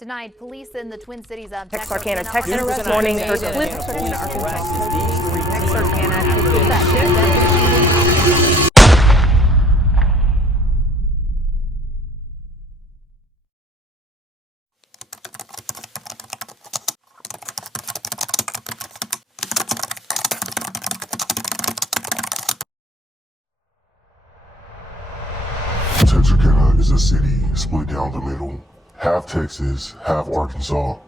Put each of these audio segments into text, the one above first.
Tonight, police in the Twin Cities of Texarkana, Texas Texas this morning for Texarkana, Texarkana is a city split down the middle. Half Texas, half Arkansas,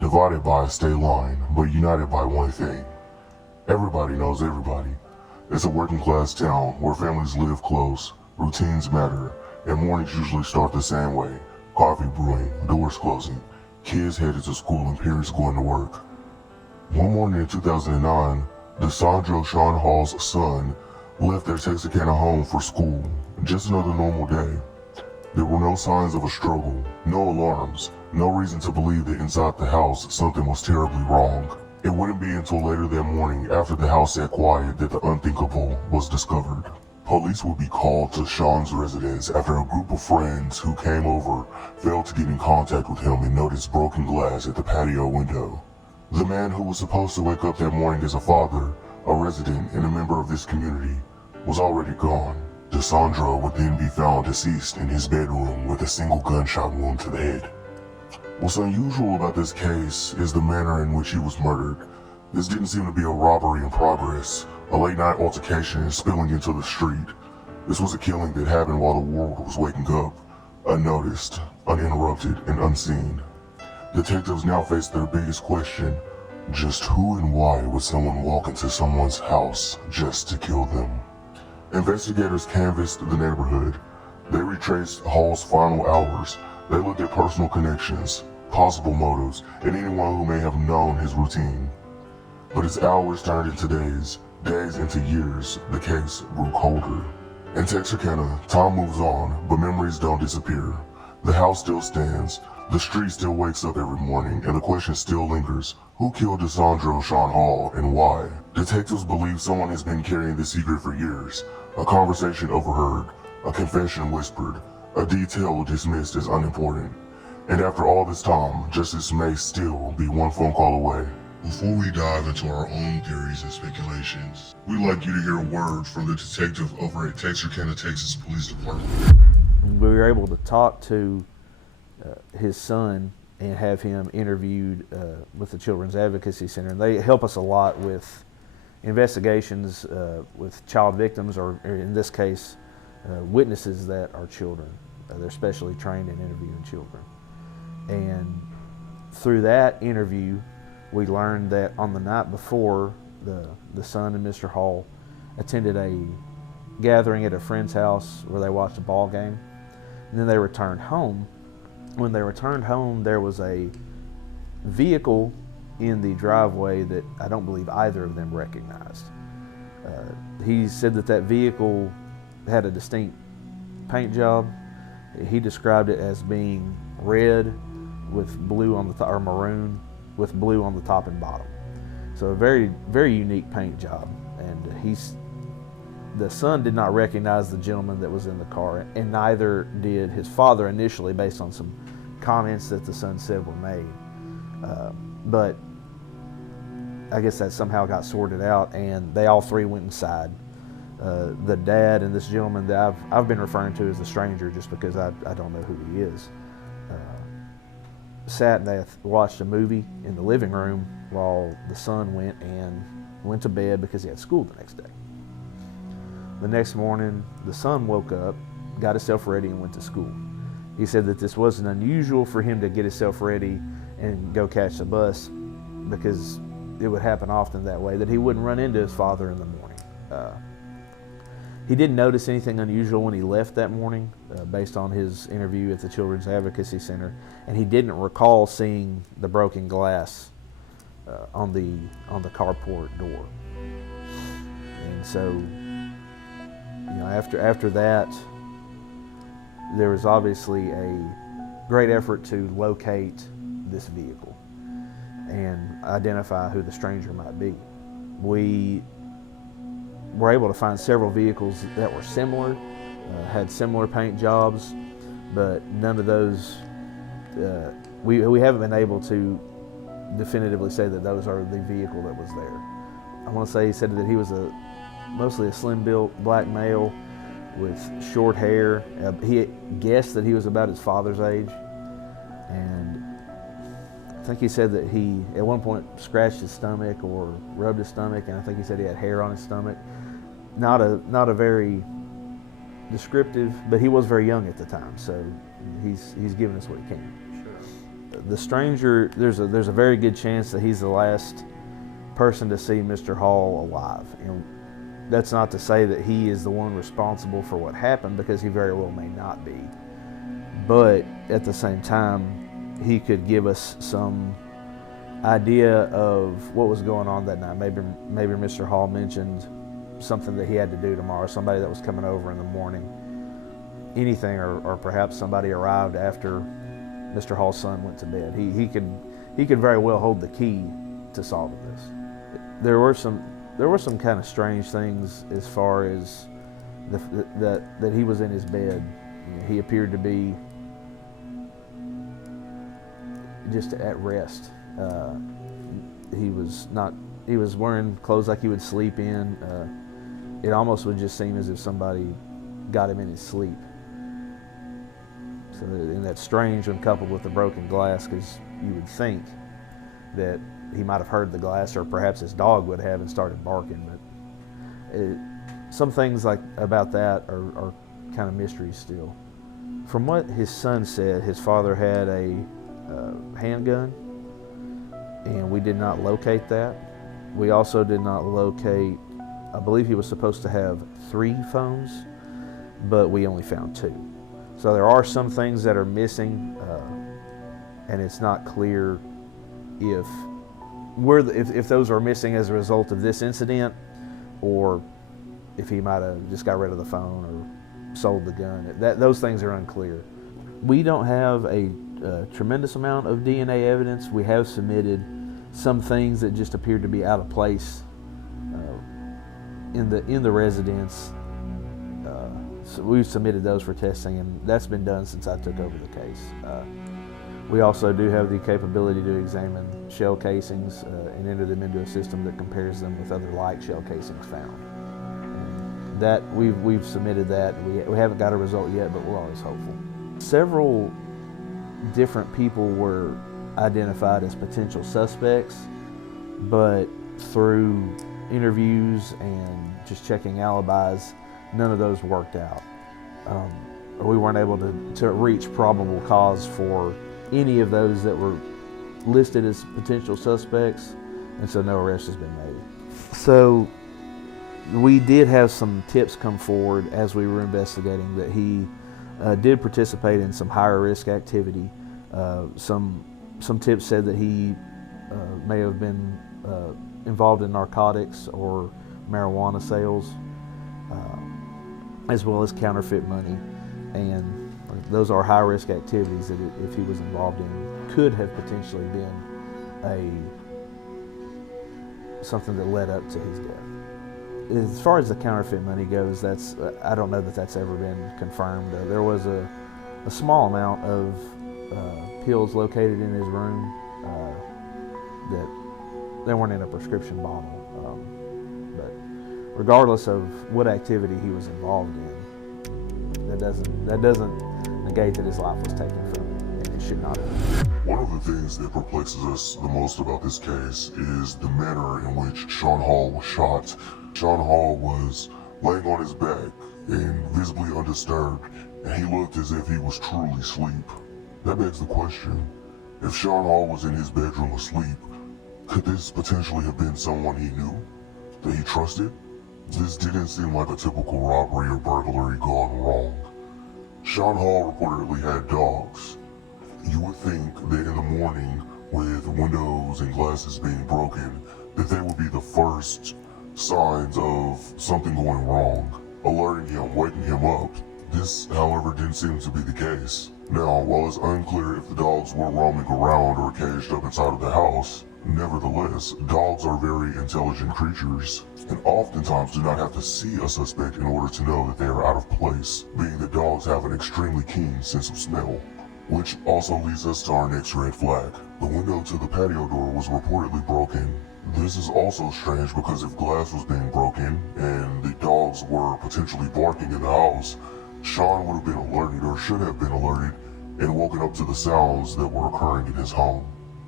divided by a state line, but united by one thing. Everybody knows everybody. It's a working class town where families live close, routines matter, and mornings usually start the same way. Coffee brewing, doors closing, kids headed to school and parents going to work. One morning in 2009, Delsondero Shawn Hall's son left their Texarkana home for school. Just another normal day. There were no signs of a struggle, no alarms, no reason to believe that inside the house something was terribly wrong. It wouldn't be until later that morning, after the house sat quiet, that the unthinkable was discovered. Police would be called to Shawn's residence after a group of friends who came over failed to get in contact with him and noticed broken glass at the patio window. The man who was supposed to wake up that morning as a father, a resident, and a member of this community, was already gone. Delsondero would then be found deceased in his bedroom with a single gunshot wound to the head. What's unusual about this case is the manner in which he was murdered. This didn't seem to be a robbery in progress, a late-night altercation spilling into the street. This was a killing that happened while the world was waking up, unnoticed, uninterrupted, and unseen. Detectives now face their biggest question: just who and why would someone walk into someone's house just to kill them? Investigators canvassed the neighborhood. They retraced Hall's final hours. They looked at personal connections, possible motives, and anyone who may have known his routine. But as hours turned into days into years, the case grew colder. In Texarkana, time moves on, but memories don't disappear. The house still stands, the street still wakes up every morning, and the question still lingers: who killed Delsondero Shawn Hall and why? Detectives believe someone has been carrying this secret for years. A conversation overheard, a confession whispered, a detail dismissed as unimportant. And after all this time, justice may still be one phone call away. Before we dive into our own theories and speculations, we'd like you to hear a word from the detective over at Texarkana, Texas Police Department. We were able to talk to his son and have him interviewed with the Children's Advocacy Center. And they help us a lot with investigations with child victims, or in this case, witnesses that are children. They're specially trained in interviewing children. And through that interview, we learned that on the night before, the son and Mr. Hall attended a gathering at a friend's house where they watched a ball game. And then they returned home. When they returned home, there was a vehicle in the driveway that I don't believe either of them recognized. He said that vehicle had a distinct paint job. He described it as being red with blue on the top, or maroon with blue on the top and bottom. So a very, very unique paint job. And the son did not recognize the gentleman that was in the car, and neither did his father initially, based on some comments that the son said were made. But I guess that somehow got sorted out, and they all three went inside. The dad and this gentleman that I've been referring to as the stranger, just because I don't know who he is, sat and they watched a movie in the living room while the son went to bed because he had school the next day. The next morning, the son woke up, got himself ready, and went to school. He said that this wasn't unusual for him to get himself ready and go catch the bus, because it would happen often that way, that he wouldn't run into his father in the morning. He didn't notice anything unusual when he left that morning, based on his interview at the Children's Advocacy Center, and he didn't recall seeing the broken glass on the carport door. And so, after that, there was obviously a great effort to locate this vehicle and identify who the stranger might be. We were able to find several vehicles that were similar, had similar paint jobs, but none of those we haven't been able to definitively say that those are the vehicle that was there. I want to say he said that he was mostly a slim-built black male with short hair. He guessed that he was about his father's age, and I think he said that he at one point scratched his stomach or rubbed his stomach, and I think he said he had hair on his stomach. Not a very descriptive, but he was very young at the time, so he's giving us what he can. Sure. The stranger, there's a very good chance that he's the last person to see Mr. Hall alive, and that's not to say that he is the one responsible for what happened, because he very well may not be. But at the same time, he could give us some idea of what was going on that night. Maybe Mr. Hall mentioned something that he had to do tomorrow, somebody that was coming over in the morning, anything, or perhaps somebody arrived after Mr. Hall's son went to bed. He could very well hold the key to solving this. There were some kind of strange things as far as that he was in his bed. You know, he appeared to be just at rest. He was wearing clothes like he would sleep in. It almost would just seem as if somebody got him in his sleep. So, and that's strange when coupled with the broken glass, because you would think that he might have heard the glass, or perhaps his dog would have and started barking. But some things like about that are kind of mysteries still. From what his son said, his father had a handgun, and we did not locate that. We also did not locate, I believe he was supposed to have 3 phones, but we only found 2. So there are some things that are missing, and it's not clear if those are missing as a result of this incident, or if he might have just got rid of the phone or sold the gun. Those things are unclear. We don't have a tremendous amount of DNA evidence. We have submitted some things that just appeared to be out of place in the residence. So we've submitted those for testing, and that's been done since I took over the case. We also do have the capability to examine shell casings and enter them into a system that compares them with other like shell casings found. And that we've submitted that. We haven't got a result yet, but we're always hopeful. Several different people were identified as potential suspects, but through interviews and just checking alibis, none of those worked out. We weren't able to reach probable cause for any of those that were listed as potential suspects, and so no arrest has been made. So we did have some tips come forward as we were investigating that he did participate in some higher risk activity. Some tips said that he may have been involved in narcotics or marijuana sales, as well as counterfeit money, and those are high risk activities that if he was involved in could have potentially been something that led up to his death. As far as the counterfeit money goes, I don't know that that's ever been confirmed. There was a small amount of pills located in his room that they weren't in a prescription bottle. But regardless of what activity he was involved in, that doesn't negate that his life was taken from him, and it should not have been. One of the things that perplexes us the most about this case is the manner in which Shawn Hall was shot. Shawn Hall was laying on his back and visibly undisturbed, and he looked as if he was truly asleep. That begs the question, if Shawn Hall was in his bedroom asleep, could this potentially have been someone he knew, that he trusted? This didn't seem like a typical robbery or burglary gone wrong. Shawn Hall reportedly had dogs. You would think that in the morning, with windows and glasses being broken, that they would be the first signs of something going wrong, alerting him, waking him up. This, however, didn't seem to be the case. Now, while it's unclear if the dogs were roaming around or caged up inside of the house, nevertheless, dogs are very intelligent creatures, and oftentimes do not have to see a suspect in order to know that they are out of place, being that dogs have an extremely keen sense of smell. Which also leads us to our next red flag. The window to the patio door was reportedly broken. This is also strange because if glass was being broken and the dogs were potentially barking in the house, Shawn would have been alerted or should have been alerted and woken up to the sounds that were occurring in his home.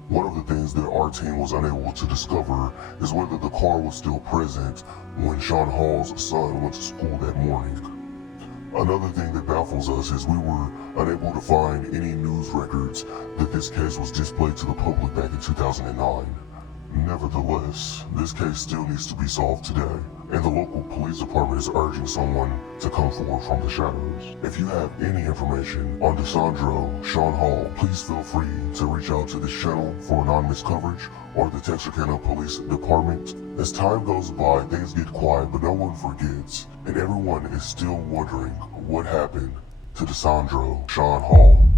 One of the things that our team was unable to discover is whether the car was still present when Shawn Hall's son went to school that morning. Another thing that baffles us is we were unable to find any news records that this case was displayed to the public back in 2009. Nevertheless, this case still needs to be solved today, and the local police department is urging someone to come forward from the shadows. If you have any information on Delsondero Shawn Hall, please feel free to reach out to this channel for anonymous coverage or the Texarkana Police Department. As time goes by, things get quiet, but no one forgets, and everyone is still wondering what happened to Delsondero Shawn Hall.